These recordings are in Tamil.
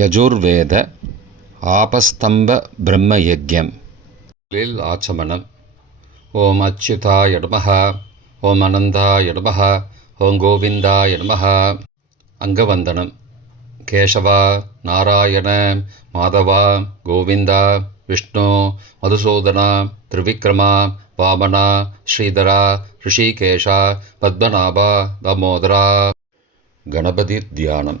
யஜுர்வேத ஆபஸ்தம்ப பிரம்மயஜ்யம். லில் ஆச்சமனம் ஓம் அச்சுதா நமः ஓம் அனந்தா நமः ஓம் கோவிந்தா நமः அங்கவந்தனம். கேசவா நாராயண மாதவா கோவிந்தா விஷ்ணு மதுசூதனா திரிவிக்ரமா வாமனா ஸ்ரீதரா ரிஷிகேஷா பத்மநாபா தாமோதரா. கணபதி தியானம்.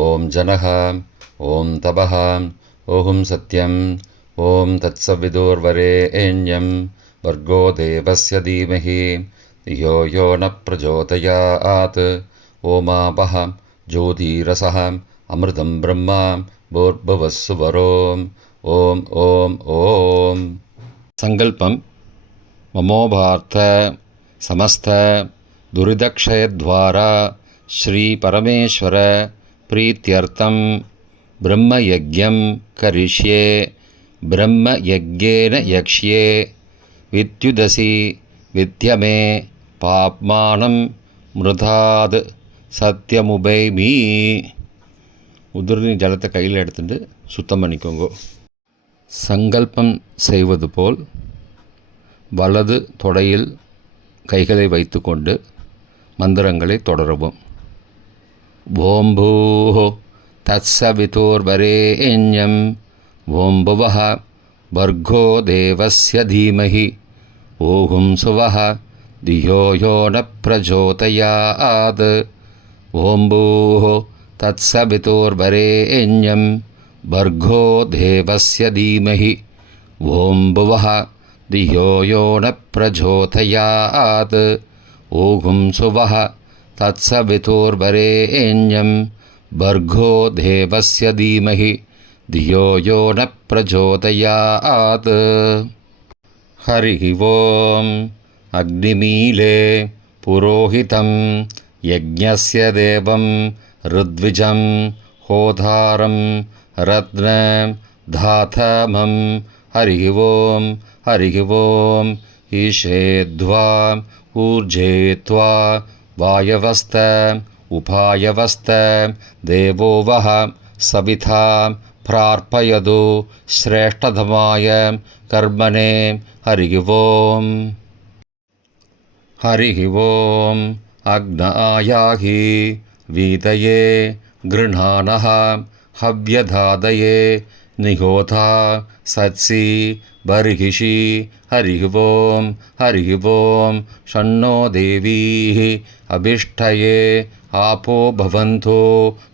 ॐ जनः ॐ तपः ॐ सत्यम् ॐ तत्सविदुर्वरे वर्गो देवस्य धीमहि। यो यो न प्रचोदयात्। प्रजोतया आत् ओमापहां ज्योतिरसहा अमृतं ॐ ॐ ॐ। सङ्कल्पं ममोभार्थ समस्त दुरिदक्षयद्वारा श्रीपरमेश्वर प्रीत्यर्थं ब्रह्मयज्ञं करिष्ये ब्रह्मयज्ञेन यक्ष्ये विद्युदसि विद्यमे पाप्मानं மிருதாத் சத்தியமுபைமீ உதிர்நீர் ஜலத்தை கையில் எடுத்துட்டு சுத்தம் பண்ணிக்கோங்க சங்கல்பம் செய்வது போல் வலது தொடையில் கைகளை வைத்துக்கொண்டு மந்திரங்களை தொடரவும் ஓம் பூ தத்சவிதோர்வரேண்யம் ஓம் புவः வர்கோ தேவஸ்ய தீமஹி ஓகும் சுவः தியோ யோ ந பிரஜோதயாத் ஓம் பூ தத்சவிதோர்வரேண்யம் வர்கோ தேவஸ்ய தீமஹி ஓம் புவः தியோ யோ பிரஜோதயாத் ஓகும் சுவः तत्सवितुर्वरेण्यं भर्गो देवस्य धीमहि धियो यो न प्रचोदयात् हरिः ओम् अग्निमीले पुरोहितं यज्ञस्य देवं ऋद्विजं होधारं रत्नधातमं हरिः ॐ हरिः ॐ ईशेध्वा ऊर्जेत्वा वायवस्त उपायवस्त देवो वः सविथा प्रार्पयतु श्रेष्ठतमाय कर्मणे हरिः ओम्। हरिः ॐ अग्नायाहि वीतये गृह्णानः हव्यधादये निहोता सत्सि बर्हिषि हरिः ॐ हरिः ॐ षण्णो देवीः अभिष्टये आपो भवन्तो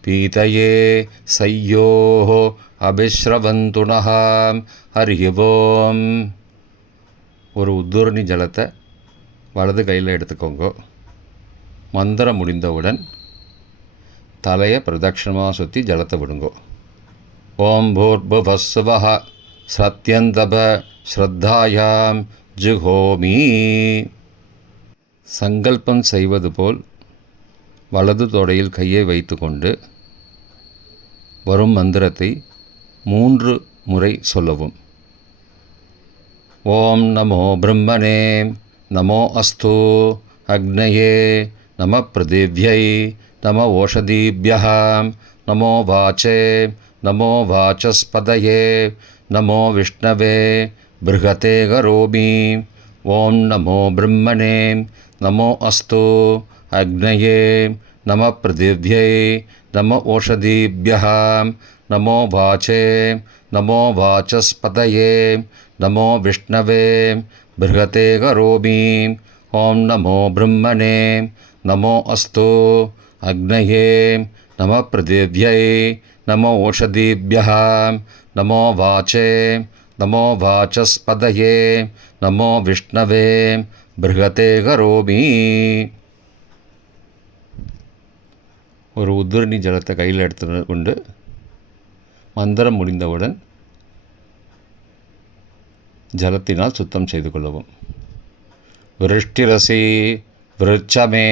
पीतये सय्योः अभिश्रवन्तु नः हरिः ॐ ஒரு உத்தூரணி ஜலத்தை வலது கையில் எடுத்துக்கோங்க மந்திரம் முடிந்தவுடன் தலையை பிரதட்சிணமாக சுற்றி ஜலத்தை விடுங்கோ ஓம் பூர்புவஸ்வ சத்யந்தப ஸ்ரத்தாயாம் ஜுஹோமி. சங்கல்பம் செய்வது போல் வலது தொடையில் கையை வைத்துக்கொண்டு வரும் மந்திரத்தை மூன்று முறை சொல்லவும். ஓம் நமோ பிரம்மனே நமோ அஸ்து அக்னயே நம பிருதிவியை நம ஓஷதீபியா நமோ வாச்சே नमो वाचस्पदये नमो विष्णवे बृहते करोमि। ॐ नमो ब्रह्मणे नमो अस्तु अग्नये नमः पृथिव्यै नम ओषधीभ्यः नमो वाचे नमो वाचस्पदये नमो विष्णवे बृहते करोमि। ॐ नमो ब्रह्मणे नमो अस्तु अग्नये नमः पृथिव्यै नमो ओषधीभ्यः नमो वाचे नमो वाचस्पदये नमो विष्णवे बृहते करोमि ஒரு உதிரணி ஜலத்தை கையில் எடுத்து கொண்டு மந்திரம் முடிந்தவுடன் ஜலத்தினால் சுத்தம் செய்து கொள்ளவும் விருஷ்டிரசி விருட்சமே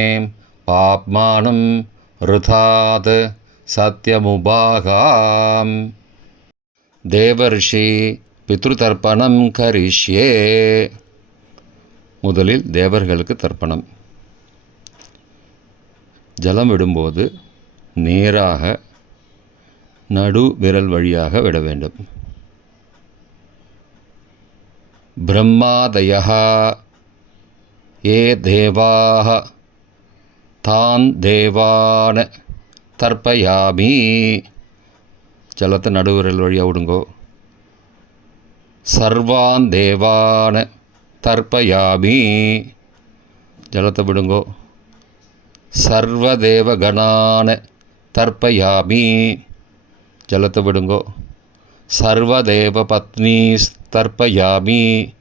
பாப்மானம் ருதாத் சத்யமுபாகாம் தேவர்ஷி பித்ருதர்ப்பணம் கரிஷ்யே முதலில் தேவர்களுக்கு தர்ப்பணம். ஜலம் விடும்போது நேராக நடு விரல் வழியாக விட வேண்டும். பிரம்மாதய ஏ தேவாக தான் தேவான தர்ப்பயாமி ஜலத்தை நடுவிரல் வழியாக விடுங்கோ சர்வான் தேவான தர்ப்பயாமி ஜலத்தை விடுங்கோ. சர்வதேவகணான தர்ப்பயாமி ஜலத்தை விடுங்கோ. சர்வதேவ பத்னீஸ் தர்ப்பயாமி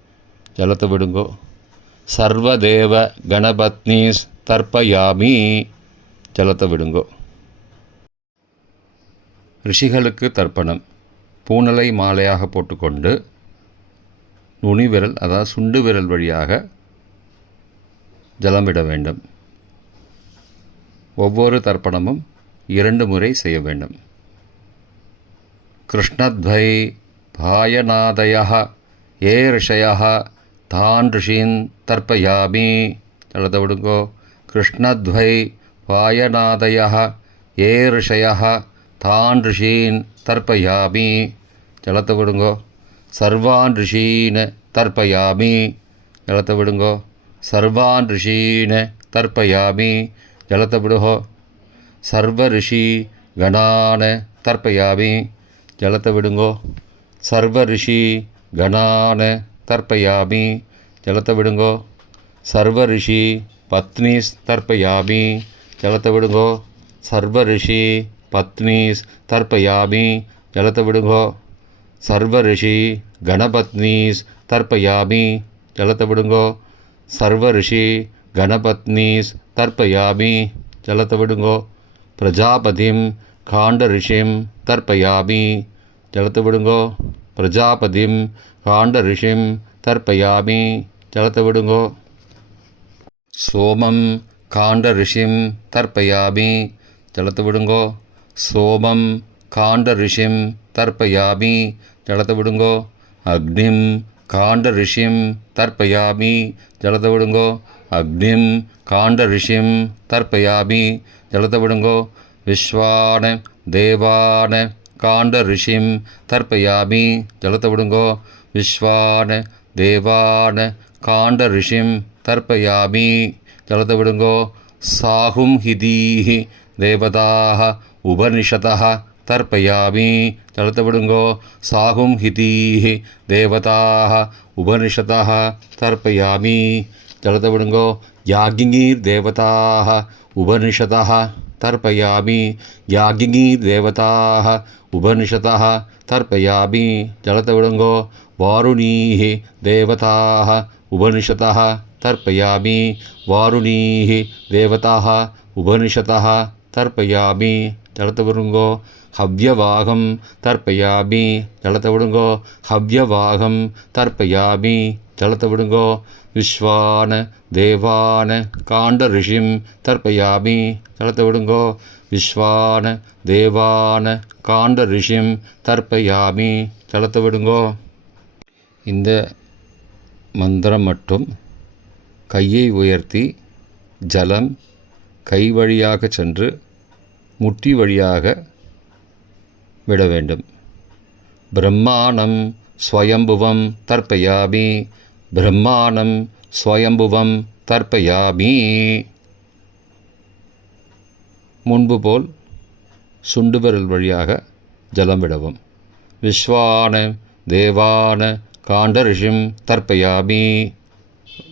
ஜலத்தை விடுங்கோ. சர்வதேவ கணபத்னி தர்ப்பயாமி ஜலத்தை விடுங்கோ. ரிஷிகளுக்கு தர்ப்பணம் பூனலை மாலையாக போட்டுக்கொண்டு நுனி விரல் அதாவது சுண்டு விரல் வழியாக ஜலம் விட வேண்டும் ஒவ்வொரு தர்ப்பணமும் இரண்டு முறை செய்ய வேண்டும் கிருஷ்ணத்வை பாயநாதய ஏ ரிஷய தான் ரிஷீன் தர்ப்பயாமி ஜலத்தை விடுங்கோ கிருஷ்ணத்வை பாயநாதய ஏ ரிஷய தான் ரிஷீன் தர்ப்பயாமி. ஜலத்தை விடுங்கோ. சர்வான் ரிஷீன தர்ப்பயாமி. ஜலத்தை விடுங்கோ. சர்வான் ரிஷீன தர்ப்பயாமி. ஜலத்தை விடுகோ. சர்வ ரிஷி கணான தர்ப்பயாமி. ஜலத்தை விடுங்கோ. சர்வ ரிஷி கணான தர்ப்பயாமி. ஜலத்தை விடுங்கோ. சர்வ ரிஷி பத்னி தர்ப்பயாமி. ஜலத்தை விடுங்கோ. சர்வ ரிஷி பத்னீஸ் தர்ப்பயாமி ஜலத்தை விடுங்கோ சர்வ ரிஷி கணபத்னீஸ் தர்ப்பயாமி ஜலத்தை விடுங்கோ சர்வ ரிஷி கணபத்னீஸ் தர்ப்பயாமி ஜலத்தை விடுங்கோ பிரஜாபதிம் காண்ட ரிஷிம் தர்ப்பயாமி ஜலத்தை விடுங்கோ பிரஜாபதிம் காண்ட ரிஷிம் தர்ப்பயாமி ஜலத்தை விடுங்கோ சோமம் காண்ட ரிஷிம் தர்ப்பயாமி ஜலத்தை விடுங்கோ சோமம் காண்ட ரிஷிம் தர்ப்பயாமி. ஜலத்தை விடுங்கோ. அக்னிம் காண்ட ரிஷிம் தர்ப்பயாமி. ஜலத்தை விடுங்கோ. அக்னிம் காண்ட ரிஷிம் தர்ப்பயாமி. ஜலத்தை விடுங்கோ. விஸ்வான தேவான காண்ட ரிஷிம் தர்ப்பயாமி. ஜலத்தை விடுங்கோ. விஸ்வான தேவான காண்ட ரிஷிம் தர்ப்பயாமி. ஜலத்தை விடுங்கோ. சாகும் ஹிதீஹி தேவதாக உபனிஷதः தர்ப்பயாமி ஜலத்தை விடுங்கோ சாகும் ஹிதீஹி தேவதாக உபனிஷதः தர்ப்பயாமி ஜலத்தை விடுங்கோ யாகிங்கீர் தேவதாக உபனிஷதः தர்ப்பயாமி யாகிங்கீர் தேவதாக உபனிஷதः தர்ப்பயாமி ஜலத்தை விடுங்கோ வாருணீஹி தேவதாக உபனிஷதः தர்ப்பயாமி விடுங்கோ ஹவ்யவாகம் தர்ப்பயாமி தளர்த்த விடுங்கோ ஹவ்யவாகம் தர்ப்பயாமி ஜலத்தை விடுங்கோ விஸ்வான தேவான காண்ட ரிஷிம் தர்ப்பயாமி ஜலத்தை விடுங்கோ விஸ்வான தேவான காண்ட ரிஷிம் தர்ப்பயாமி ஜலத்தை விடுங்கோ இந்த மந்திரம் மட்டும் கையை உயர்த்தி ஜலம் கை வழியாக சென்று முட்டி வழியாக விட வேண்டும். பிரம்மாணம் ஸ்வயம்புவம் தர்ப்பயாமி. பிரம்மாணம் ஸ்வயம்புவம் தர்ப்பயாமி. முன்பு போல் சுண்டுவிரல் வழியாக ஜலம் விடவும். விஸ்வான தேவான காண்டரிஷிம் தர்ப்பயாமி.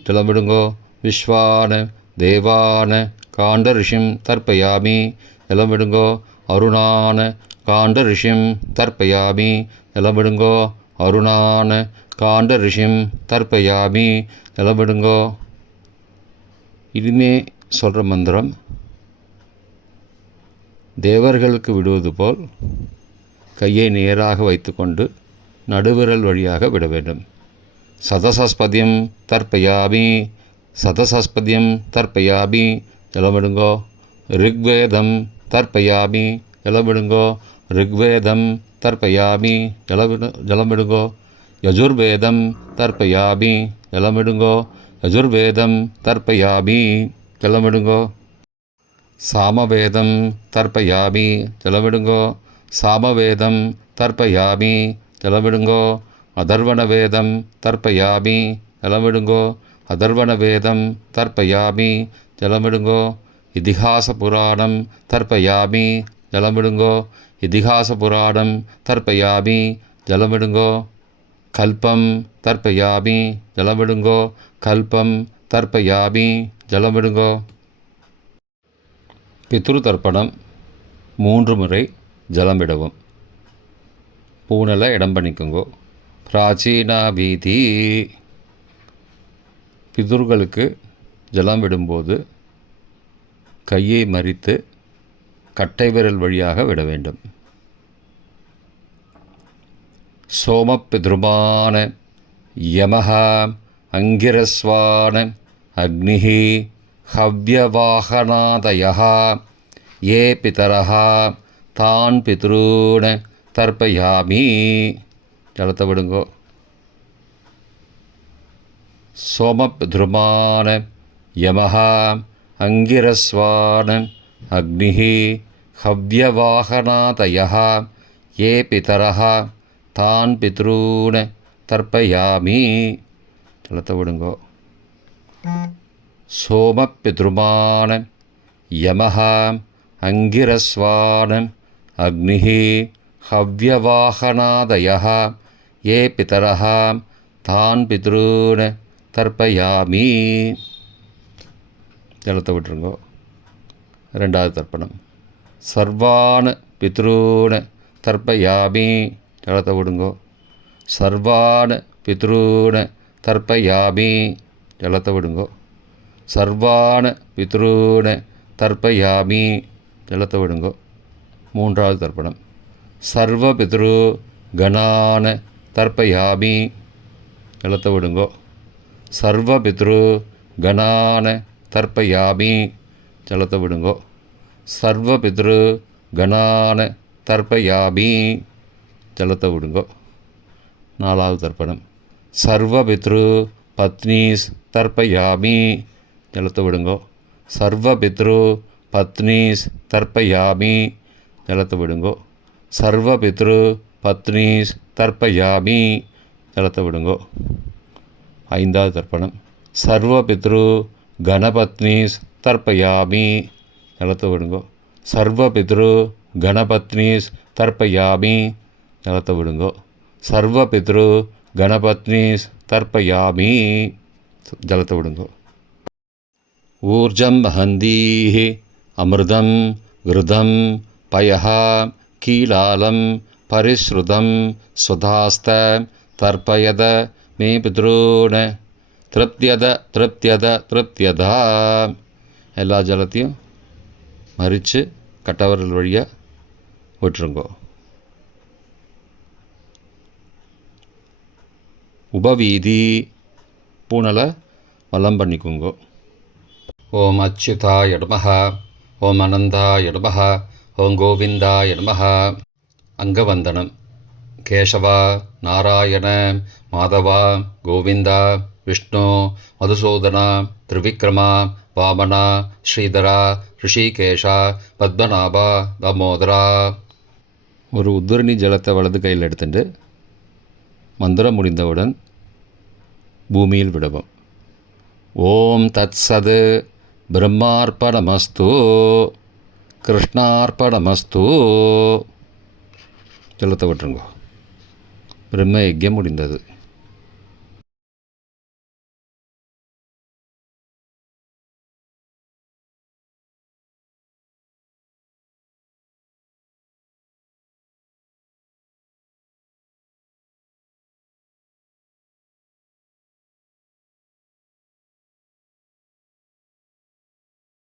ஜலம் விடுங்கோ. விஸ்வான தேவான காண்டரிஷிம் தர்ப்பயாமி. நிலம் விடுங்கோ அருணான காண்ட ரிஷிம் தர்ப்பயாமி ஜலம் விடுங்கோ அருணான காண்ட ரிஷிம் தர்ப்பயாமி ஜலம் விடுங்கோ இனிமே சொல்கிற மந்திரம் தேவர்களுக்கு விடுவது போல் கையை நேராக வைத்துக்கொண்டு நடுவிரல் வழியாக விட வேண்டும். சதசஸ்பதியம் தர்ப்பயாமி சதசஸ்பதியம் தர்ப்பயாமி நிலமிடுங்கோ. ரிக்வேதம் தர்ப்பயாமி ஜலமிடுங்கோ ரிக்வேதம் தர்ப்பயாமி ஜலவிடு ஜலமிடுங்கோ யஜுர்வேதம் தர்ப்பயாமி ஜலமிடுங்கோ யஜுர்வேதம் தர்ப்பயாமி ஜலமிடுங்கோ சாமவேதம் தர்ப்பயாமி ஜலமிடுங்கோ சாமவேதம் தர்ப்பயாமி ஜலமிடுங்கோ அதர்வண வேதம் தர்ப்பயாமி ஜலமிடுங்கோ அதர்வண வேதம் தர்ப்பயாமி ஜலமிடுங்கோ இதிகாச புராணம் தர்ப்பயாமி ஜலமிடுங்கோ. இதிகாச புராணம் தர்ப்பயாமி ஜலமிடுங்கோ. கல்பம் தர்ப்பயாமி ஜலமிடுங்கோ. கல்பம் தர்ப்பயாமி ஜலமிடுங்கோ. பித்ரு தர்ப்பணம் மூன்று முறை ஜலமிடவும். பூனலை இடம் பண்ணிக்குங்கோ பிராச்சீனா வீதி. பிதுர்களுக்கு ஜலம் விடும்போது கையை மறித்து கட்டை விரல் வழியாக விட வேண்டும். சோமப்பிதுருமான யமஹா அங்கிரஸ்வான அக்னிஹி ஹவ்யவாகநாதயா ஏ பிதரஹா தான் பித்ரூன தர்ப்பயாமி. ஜலத்தை விடுங்கோ. சோமப்பிதுருமான யமஹா அங்கிரஸ்வான் அக்னிஹி ஹவ்யவாகனாதய ஏ பிதரஹ தான் பித்ரூன் தர்ப்பயாமி. சொல்லத்தை விடுங்கோ. சோமப்பித்ருமான் யமஹ அங்கிரஸ்வான் அக்னிஹி ஹவ்யவாகனாதய ஏ பிதரஹ தான் பித்ரூன் தர்ப்பயாமி. ஜலத்தை விட்டுருங்கோ. ரெண்டாவது தர்ப்பணம். சர்வான் பித்ரூன் தர்ப்பயாமி ஜலத்தை விடுங்கோ. சர்வான் பித்ரூன் தர்ப்பயாமி ஜலத்தை விடுங்கோ. சர்வான் பித்ரூன் தர்ப்பயாமி ஜலத்தை விடுங்கோ. மூன்றாவது தர்ப்பணம். சர்வ பித்ரு கணான் தர்ப்பயாமி ஜலத்தை விடுங்கோ. சர்வ பித்ரு கணான தர்ப்பயாமி. ஜலத்தை விடுங்கோ. சர்வ பித்ரு தர்ப்பயாமி. ஜலத்தை விடுங்கோ. நாலாவது தர்ப்பணம். சர்வ பித்ரு பத்னீஸ் தர்ப்பயாமி. ஜலத்தை விடுங்கோ. சர்வ பித்ரு பத்னீஸ் தர்ப்பயாமி. ஜலத்தை விடுங்கோ. சர்வ பித்ரு பத்னீஸ் தர்ப்பயாமி. ஜலத்தை விடுங்கோ. ஐந்தாவது தர்ப்பணம். சர்வ பித்ரு கணபத்னி தர்ப்பயாமி. நிலத்தை விடுங்கோ. சர்வ பித்ரு கணபத்னிஸ் தர்ப்பயாமி. நிலத்தை விடுங்கோ. சர்வ பித்ரு கணபத்னிஸ் தர்ப்பயாமி. ஜலத்தை விடுங்கோ. ஊர்ஜம் மகந்தீः அமிர்தம் விருதம் பய கீலாலம் பரிஸ்ருதம் சுதாஸ்த தர்ப்பயத மே பித்ரோன திருப்தியத திருப்தியத திருப்தியதா. எல்லா ஜலத்தையும் மறித்து கட்டவரல் வழியாக விட்டுருங்கோ. உபவீதி பூனலை வலம் பண்ணிக்கோங்கோ. ஓம் அச்சுதா எடமஹா ஓம் அனந்தா எடமஹா ஓம் கோவிந்தா எடமஹா அங்கவந்தனம் கேசவா நாராயண மாதவா கோவிந்தா. விஷ்ணு மதுசூதனா திரிவிக்ரமா வாமனா ஸ்ரீதரா ரிஷிகேஷா பத்மநாபா தாமோதரா ஒரு உத்தரணி ஜலத்தை வலது கையில் எடுத்துட்டு மந்திரம் முடிந்தவுடன் பூமியில் விடவும். ஓம் தத் சது பிரம்மார்ப்பணமஸ்து கிருஷ்ணார்ப்பணமஸ்து. ஜலத்தை விட்டுருங்கோ. பிரம்ம யஜ்யம் முடிந்தது.